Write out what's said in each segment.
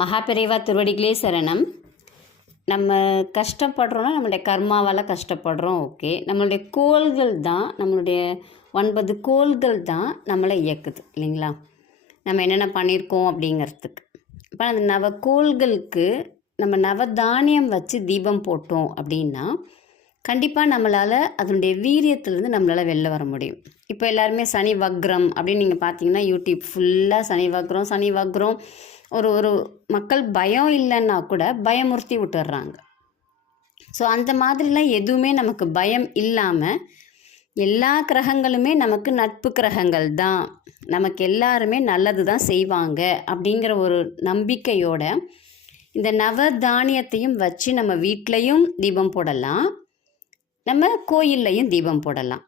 மகாபெரிவா திருவடிகளே சரணம். நம்ம கஷ்டப்படுறோன்னா நம்மளுடைய கர்மாவால் கஷ்டப்படுறோம். ஓகே, நம்மளுடைய கோள்கள் தான், நம்மளுடைய 9 கோள்கள் தான் நம்மளை இயக்குது இல்லைங்களா? நம்ம என்னென்ன பண்ணியிருக்கோம் அப்படிங்கிறதுக்கு. இப்போ அந்த நவக்கோள்களுக்கு நம்ம நவதானியம் வச்சு தீபம் போட்டோம் அப்படின்னா கண்டிப்பாக நம்மளால் அதனுடைய வீரியத்திலேருந்து நம்மளால் வெளில வர முடியும். இப்போ எல்லாருமே சனி வக்ரம் அப்படின்னு நீங்கள் பார்த்தீங்கன்னா யூடியூப் ஃபுல்லாக சனி வக்ரம் ஒரு மக்கள் பயம் இல்லைன்னா கூட பயமுறுத்தி விட்டுடுறாங்க. ஸோ அந்த மாதிரிலாம் எதுவுமே நமக்கு பயம் இல்லாமல் எல்லா கிரகங்களுமே நமக்கு நட்பு கிரகங்கள் தான், நமக்கு எல்லாருமே நல்லது தான் செய்வாங்க அப்படிங்கிற ஒரு நம்பிக்கையோட இந்த நவதானியத்தையும் வச்சு நம்ம வீட்லேயும் தீபம் போடலாம், நம்ம கோயில்லையும் தீபம் போடலாம்.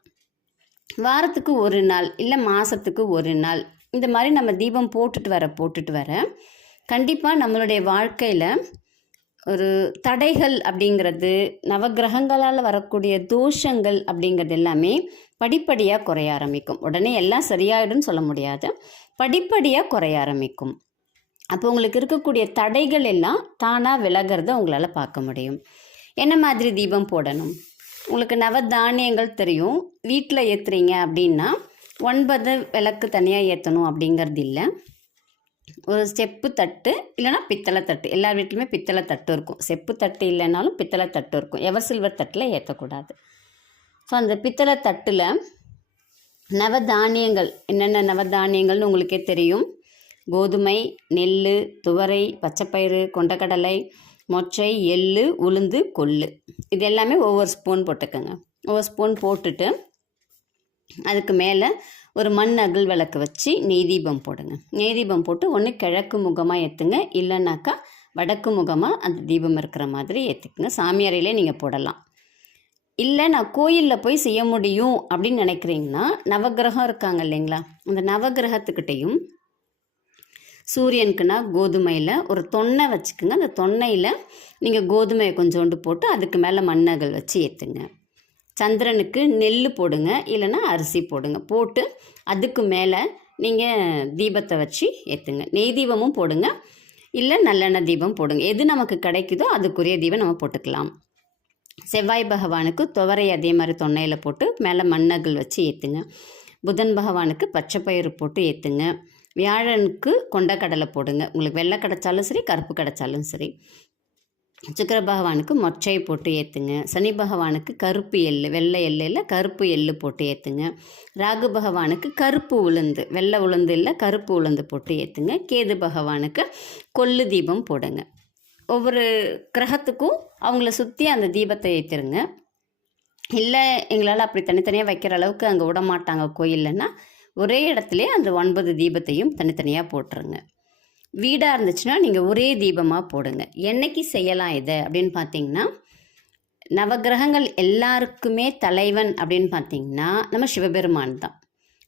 வாரத்துக்கு ஒரு நாள் இல்லை மாதத்துக்கு ஒரு நாள் இந்த மாதிரி நம்ம தீபம் போட்டுட்டு வர கண்டிப்பாக நம்மளுடைய வாழ்க்கையில் ஒரு தடைகள் அப்படிங்கிறது, நவகிரகங்களால் வரக்கூடிய தோஷங்கள் அப்படிங்கிறது எல்லாமே படிப்படியாக குறைய ஆரம்பிக்கும். உடனே எல்லாம் சரியாயிடும்னு சொல்ல முடியாது, படிப்படியாக குறைய ஆரம்பிக்கும். அப்போ உங்களுக்கு இருக்கக்கூடிய தடைகள் எல்லாம் தானாக விலகிறத உங்களால் பார்க்க முடியும். என்ன மாதிரி தீபம் போடணும்? உங்களுக்கு நவதானியங்கள் தெரியும். வீட்டில் ஏற்றுறீங்க அப்படின்னா 9 விளக்கு தனியாக ஏற்றணும் அப்படிங்கிறது இல்லை. ஒரு செப்பு தட்டு இல்லைனா பித்தளை தட்டு, எல்லார் வீட்லையுமே பித்தளை தட்டு இருக்கும். செப்பு தட்டு இல்லைனாலும் பித்தளை தட்டு இருக்கும். எவர் சில்வர் தட்டில் ஏற்றக்கூடாது. ஸோ அந்த பித்தளை தட்டில் நவதானியங்கள், என்னென்ன நவதானியங்கள்னு உங்களுக்கே தெரியும். கோதுமை, நெல், துவரை, பச்சைப்பயிறு, கொண்டக்கடலை, மொச்சை, எள்ளு, உளுந்து, கொள்ளு, இது எல்லாமே ஒவ்வொரு ஸ்பூன் போட்டுக்கோங்க. ஒவ்வொரு ஸ்பூன் போட்டுட்டு அதுக்கு மேலே ஒரு மண் அகல் விளக்கு வச்சு நெய் தீபம் போடுங்க. நெய் தீபம் போட்டு ஒன்று கிழக்கு முகமாக ஏற்றுங்க, இல்லைனாக்கா வடக்கு முகமாக அந்த தீபம் இருக்கிற மாதிரி ஏற்றுக்குங்க. சாமியாரையிலே நீங்கள் போடலாம். இல்லை நான் கோயிலில் போய் செய்ய முடியும் அப்படின்னு நினைக்கிறீங்கன்னா நவகிரகம் இருக்காங்க இல்லைங்களா, அந்த நவகிரகத்துக்கிட்டையும் சூரியனுக்குன்னா கோதுமையில் ஒரு தொன்னை வச்சுக்கோங்க. அந்த தொன்னையில் நீங்கள் கோதுமையை கொஞ்சோண்டு போட்டு அதுக்கு மேலே மண்ணகல் வச்சு ஏற்றுங்க. சந்திரனுக்கு நெல் போடுங்க, இல்லைன்னா அரிசி போடுங்க. போட்டு அதுக்கு மேலே நீங்கள் தீபத்தை வச்சு ஏற்றுங்க. நெய் தீபமும் போடுங்க, இல்லை நல்லெண்ணெய் தீபம் போடுங்க. எது நமக்கு கிடைக்குதோ அதுக்குரிய தீபம் நம்ம போட்டுக்கலாம். செவ்வாய் பகவானுக்கு துவரை அதே மாதிரி தொன்னையில் போட்டு மேலே மண்ணகல் வச்சு ஏற்றுங்க. புதன் பகவானுக்கு பச்சைப்பயிறு போட்டு ஏற்றுங்க. வியாழனுக்கு கொண்டக்கடலை போடுங்க. உங்களுக்கு வெள்ளை கிடைச்சாலும் சரி, கருப்பு கிடைச்சாலும் சரி. சுக்கிர பகவானுக்கு மொச்சை போட்டு ஏற்றுங்க. சனி பகவானுக்கு கருப்பு எள்ளு, வெள்ளை எள்ளு இல்லை கருப்பு எள்ளு போட்டு ஏற்றுங்க. ராகு பகவானுக்கு கருப்பு உளுந்து, வெள்ளை உளுந்து இல்லை கருப்பு உளுந்து போட்டு ஏற்றுங்க. கேது பகவானுக்கு கொள்ளு தீபம் போடுங்க. ஒவ்வொரு கிரகத்துக்கும் அவங்கள சுற்றி அந்த தீபத்தை ஏற்றுருங்க. இல்லை எங்களால் அப்படி தனித்தனியாக வைக்கிற அளவுக்கு அங்கே விட மாட்டாங்க கோயில்லன்னா ஒரே இடத்துல அந்த 9 தீபத்தையும் தனித்தனியாக போட்டுருங்க. வீடாக இருந்துச்சுன்னா நீங்கள் ஒரே தீபமாக போடுங்க. என்னைக்கு செய்யலாம் இதை அப்படின்னு பார்த்தீங்கன்னா, நவகிரகங்கள் எல்லாருக்குமே தலைவன் அப்படின்னு பார்த்தீங்கன்னா நம்ம சிவபெருமான் தான்.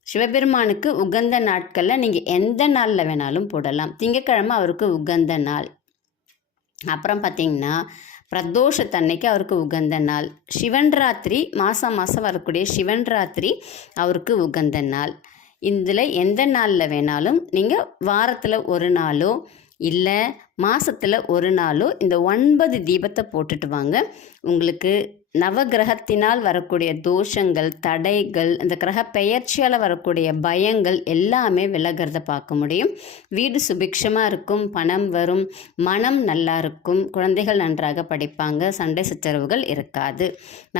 சிவபெருமானுக்கு உகந்த நாட்களில் நீங்கள் எந்த நாளில் வேணாலும் போடலாம். திங்கக்கிழமை அவருக்கு உகந்த நாள். அப்புறம் பார்த்தீங்கன்னா பிரதோஷத்தன்னைக்கு அவருக்கு உகந்த நாள். சிவன் ராத்திரி, மாதம் வரக்கூடிய சிவன் ராத்திரி அவருக்கு உகந்த நாள். இதில் எந்த நாளில் வேணாலும் நீங்கள் வாரத்தில் ஒரு நாளோ இல்லை மாதத்தில் ஒரு நாளோ இந்த 9 தீபத்தை போட்டுட்டு வாங்க. உங்களுக்கு நவகிரகத்தினால் வரக்கூடிய தோஷங்கள், தடைகள், இந்த கிரக பெயர்ச்சியால் வரக்கூடிய பயங்கள் எல்லாமே விலகிறத பார்க்க முடியும். வீடு சுபிக்ஷமாக இருக்கும், பணம் வரும், மனம் நல்லா இருக்கும், குழந்தைகள் நன்றாக படிப்பாங்க, சண்டை சச்சரவுகள் இருக்காது.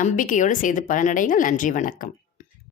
நம்பிக்கையோடு செய்து பலனடைங்கள். நன்றி, வணக்கம்.